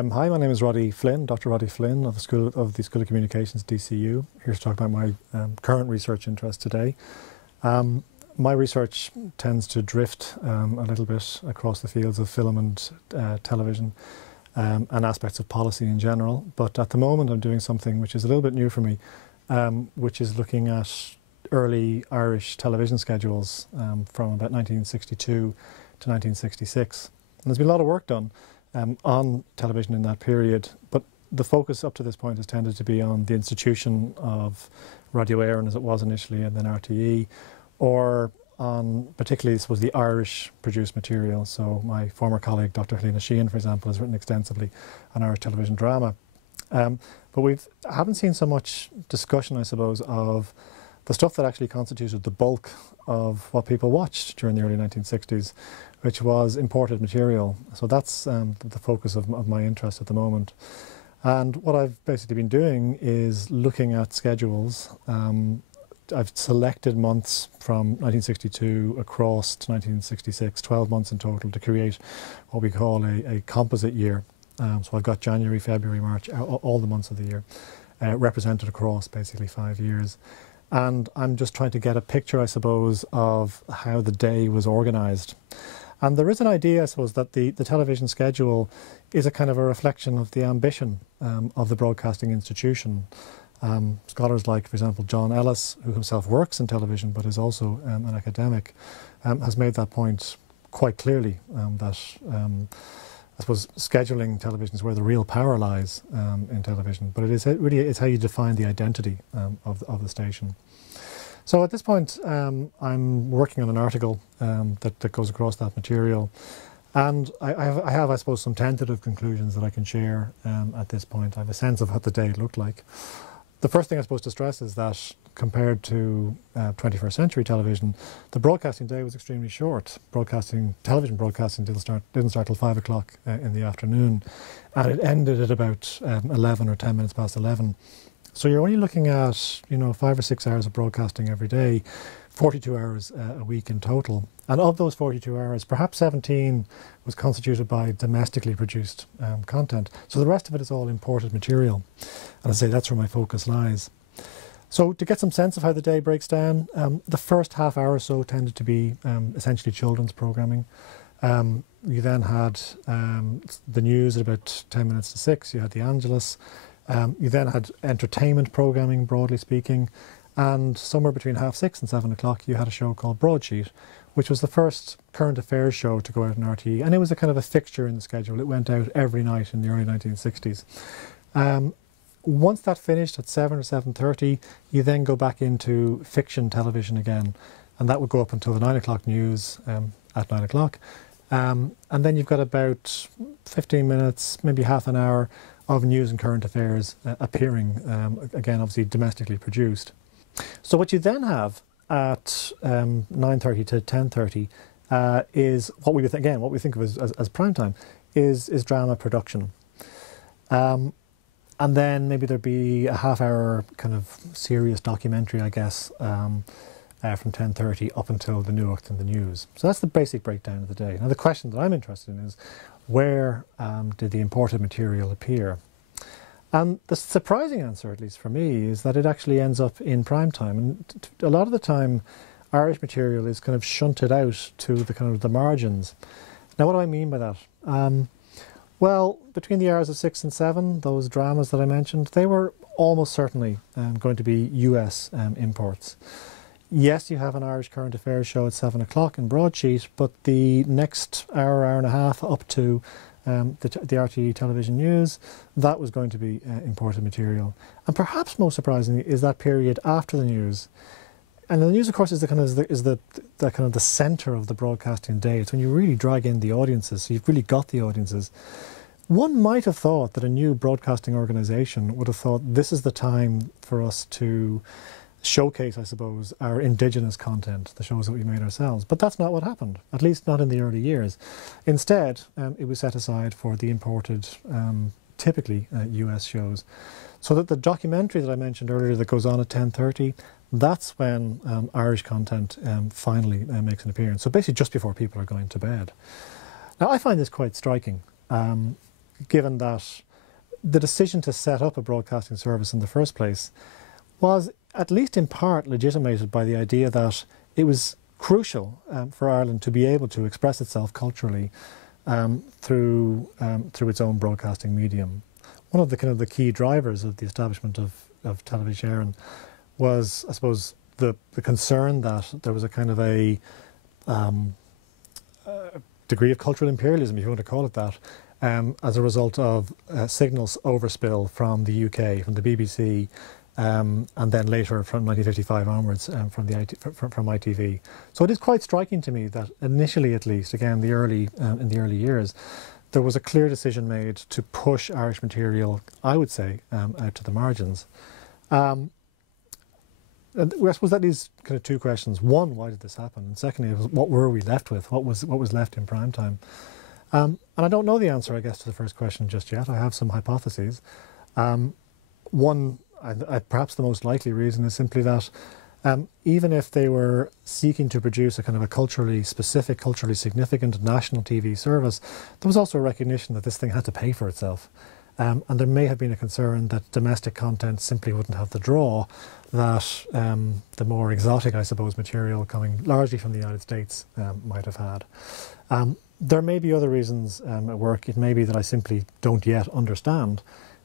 Hi, my name is Roddy Flynn, Dr. Roddy Flynn of the School of Communications, DCU. Here to talk about my current research interest today. My research tends to drift a little bit across the fields of film and television and aspects of policy in general. But at the moment, I'm doing something which is a little bit new for me, which is looking at early Irish television schedules from about 1962 to 1966. And there's been a lot of work done on television in that period, but the focus up to this point has tended to be on the institution of Radio Éireann as it was initially, and then RTE, or on particularly this was the Irish produced material. So my former colleague Dr. Helena Sheehan, for example, has written extensively on Irish television drama. But I haven't seen so much discussion, I suppose, of the stuff that actually constituted the bulk of what people watched during the early 1960s, which was imported material. So that's the focus of my interest at the moment. And what I've basically been doing is looking at schedules. I've selected months from 1962 across to 1966, 12 months in total, to create what we call a composite year. So I've got January, February, March, all the months of the year, represented across basically 5 years. And I'm just trying to get a picture, I suppose, of how the day was organised. And there is an idea, I suppose, that the television schedule is a kind of a reflection of the ambition of the broadcasting institution. Scholars like, for example, John Ellis, who himself works in television but is also an academic, has made that point quite clearly, that I suppose scheduling television is where the real power lies in television, but it's how you define the identity of the station. So at this point, I'm working on an article that goes across that material, and I have, I suppose, some tentative conclusions that I can share at this point. I have a sense of what the day looked like. The first thing I suppose to stress is that compared to 21st century television, the broadcasting day was extremely short. Television broadcasting didn't start till 5 o'clock in the afternoon, and it ended at about 11 or 10 minutes past 11. So you're only looking at 5 or 6 hours of broadcasting every day, 42 hours a week in total. And of those 42 hours, perhaps 17 was constituted by domestically produced content. So the rest of it is all imported material. And I say that's where my focus lies. So to get some sense of how the day breaks down, the first half hour or so tended to be essentially children's programming. You then had the news at about 10 minutes to 6. You had the Angelus. You then had entertainment programming, broadly speaking. And somewhere between 6:30 and 7 o'clock, you had a show called Broadsheet, which was the first current affairs show to go out on RTE. And it was a kind of a fixture in the schedule. It went out every night in the early 1960s. Once that finished at 7 or 7:30, you then go back into fiction television again. And that would go up until the 9 o'clock news at 9 o'clock. And then you've got about 15 minutes, maybe half an hour of news and current affairs appearing, again, obviously domestically produced. So what you then have at 9:30 to 10:30 is what we think of as prime time is drama production. And then maybe there'd be a half-hour kind of serious documentary, I guess, from 10:30 up until the Nuacht and the news. So that's the basic breakdown of the day. Now the question that I'm interested in is, where did the imported material appear? And the surprising answer, at least for me, is that it actually ends up in prime time. And a lot of the time, Irish material is kind of shunted out to the kind of the margins. Now, what do I mean by that? Well, between the hours of 6 and 7, those dramas that I mentioned, they were almost certainly going to be US imports. Yes, you have an Irish current affairs show at 7 o'clock in Broadsheet, but the next hour and a half up to the RTE television news, that was going to be imported material. And perhaps most surprisingly is that period after the news. And the news, of course, is the centre of the broadcasting day. It's when you really drag in the audiences, so you've really got the audiences. One might have thought that a new broadcasting organisation would have thought this is the time for us to showcase, I suppose, our indigenous content, the shows that we made ourselves. But that's not what happened, at least not in the early years. Instead, it was set aside for the imported, typically US shows. So that the documentary that I mentioned earlier that goes on at 10:30, that's when Irish content finally makes an appearance. So basically just before people are going to bed. Now I find this quite striking. given that the decision to set up a broadcasting service in the first place was, at least in part, legitimated by the idea that it was crucial for Ireland to be able to express itself culturally through its own broadcasting medium. One of the kind of the key drivers of the establishment of Television was, I suppose, the concern that there was a kind of a degree of cultural imperialism, if you want to call it that, as a result of signals overspill from the UK, from the BBC, and then later from 1955 onwards from ITV. So it is quite striking to me that initially, at least, again, in the early years, there was a clear decision made to push Irish material, I would say, out to the margins. And I suppose that leaves kind of two questions. One, why did this happen? And secondly, what were we left with? What was left in prime time? And I don't know the answer, I guess, to the first question just yet. I have some hypotheses. One, perhaps the most likely reason, is simply that even if they were seeking to produce a kind of a culturally specific, culturally significant national TV service, there was also a recognition that this thing had to pay for itself. And there may have been a concern that domestic content simply wouldn't have the draw that the more exotic, I suppose, material coming largely from the United States might have had. There may be other reasons at work. It may be that I simply don't yet understand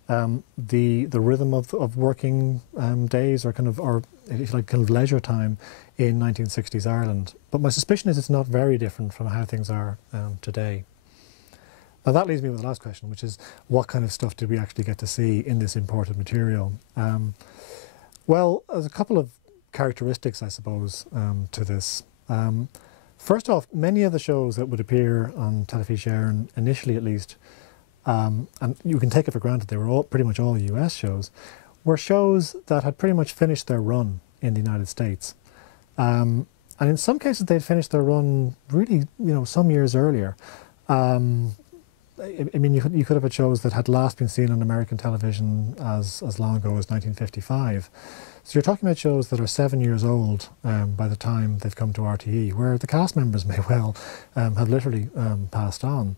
the rhythm of working days, or if you like, kind of leisure time in 1960s Ireland. But my suspicion is it's not very different from how things are today. Now that leaves me with the last question, which is what kind of stuff did we actually get to see in this imported material? Well, there's a couple of characteristics, I suppose, to this. First off, many of the shows that would appear on Television, initially at least, and you can take it for granted they were pretty much all US shows, were shows that had pretty much finished their run in the United States. And in some cases they'd finished their run really, some years earlier. I mean, you could have had shows that had last been seen on American television as long ago as 1955. So you're talking about shows that are 7 years old by the time they've come to RTE, where the cast members may well have literally passed on.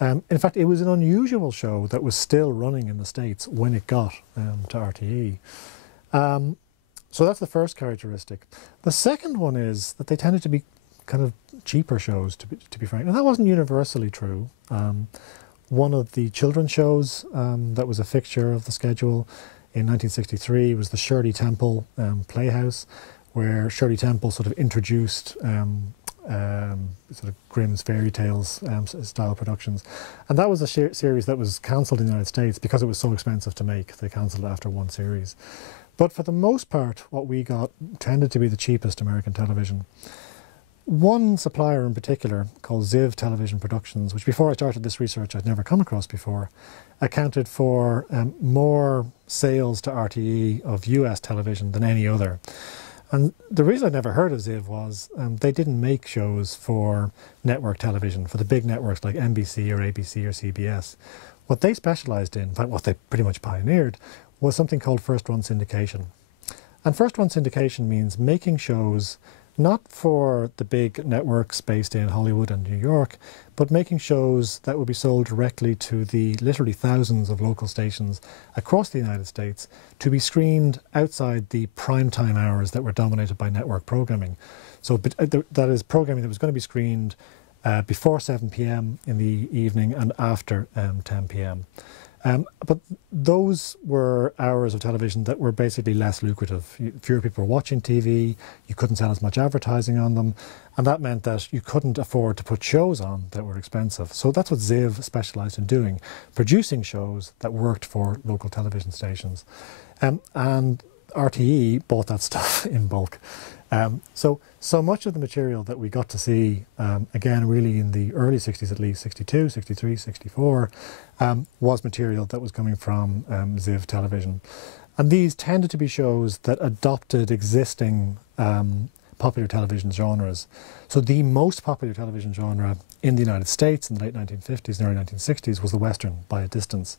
In fact, it was an unusual show that was still running in the States when it got to RTE. So that's the first characteristic. The second one is that they tended to be kind of cheaper shows, to be frank. And that wasn't universally true. One of the children's shows that was a fixture of the schedule in 1963 was the Shirley Temple Playhouse, where Shirley Temple sort of introduced sort of Grimm's fairy tales style productions. And that was a series that was cancelled in the United States because it was so expensive to make. They cancelled it after one series. But for the most part, what we got tended to be the cheapest American television. One supplier in particular, called Ziv Television Productions, which before I started this research I'd never come across before, accounted for more sales to RTE of US television than any other. And the reason I'd never heard of Ziv was they didn't make shows for network television, for the big networks like NBC or ABC or CBS. What they specialised in fact what they pretty much pioneered, was something called first-run syndication. And first-run syndication means making shows not for the big networks based in Hollywood and New York, but making shows that would be sold directly to the literally thousands of local stations across the United States to be screened outside the primetime hours that were dominated by network programming. So that is programming that was going to be screened before 7 p.m. in the evening and after 10 p.m. But those were hours of television that were basically less lucrative. Fewer people were watching TV, you couldn't sell as much advertising on them, and that meant that you couldn't afford to put shows on that were expensive. So that's what Ziv specialised in doing, producing shows that worked for local television stations. And RTE bought that stuff in bulk. So much of the material that we got to see, again, really in the early 60s at least, 62, 63, 64, was material that was coming from Ziv Television. And these tended to be shows that adopted existing popular television genres. So the most popular television genre in the United States in the late 1950s and early 1960s was the Western by a distance.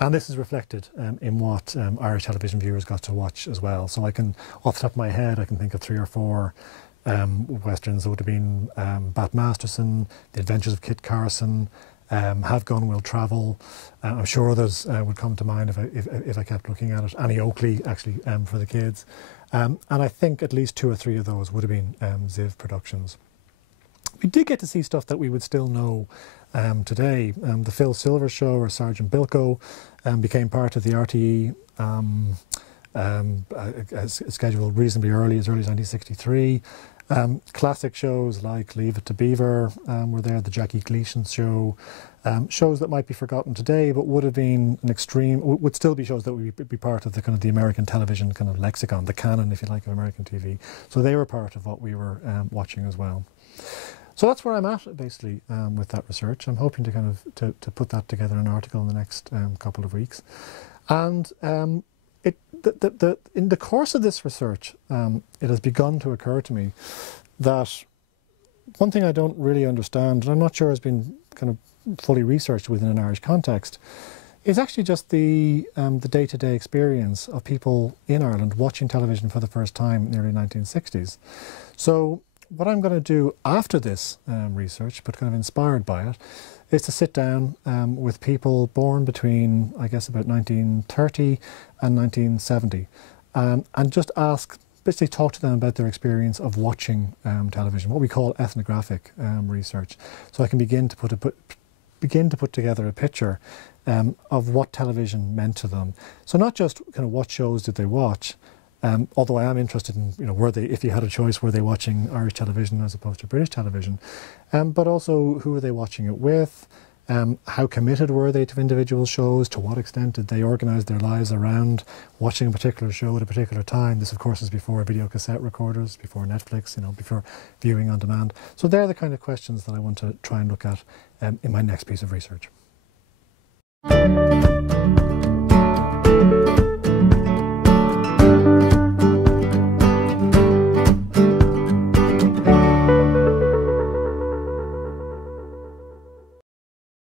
And this is reflected in what Irish television viewers got to watch as well. So I can, off the top of my head, I can think of 3 or 4 Westerns. It would have been Bat Masterson, The Adventures of Kit Carson, Have Gun Will Travel. I'm sure others would come to mind if I kept looking at it. Annie Oakley, actually, for the kids. And I think at least 2 or 3 of those would have been Ziv productions. We did get to see stuff that we would still know today. The Phil Silver Show, or Sergeant Bilko, became part of the RTE schedule reasonably early as 1963. Classic shows like Leave It to Beaver were there, the Jackie Gleason Show, shows that might be forgotten today but would have been would still be shows that would be part of the kind of the American television kind of lexicon, the canon, if you like, of American TV. So they were part of what we were watching as well. So that's where I'm at, basically, with that research. I'm hoping to kind of to put that together in an article in the next couple of weeks. And in the course of this research, it has begun to occur to me that one thing I don't really understand, and I'm not sure has been kind of fully researched within an Irish context, is actually just the day-to-day experience of people in Ireland watching television for the first time in the early 1960s. So what I'm going to do after this research, but kind of inspired by it, is to sit down with people born between, I guess, about 1930 and 1970, and just basically talk to them about their experience of watching television, what we call ethnographic research. So I can begin to put together a picture of what television meant to them. So not just kind of what shows did they watch, although I am interested in, if you had a choice, were they watching Irish television as opposed to British television, but also who were they watching it with, how committed were they to individual shows, to what extent did they organise their lives around watching a particular show at a particular time. This, of course, is before video cassette recorders, before Netflix, before viewing on demand. So they're the kind of questions that I want to try and look at in my next piece of research.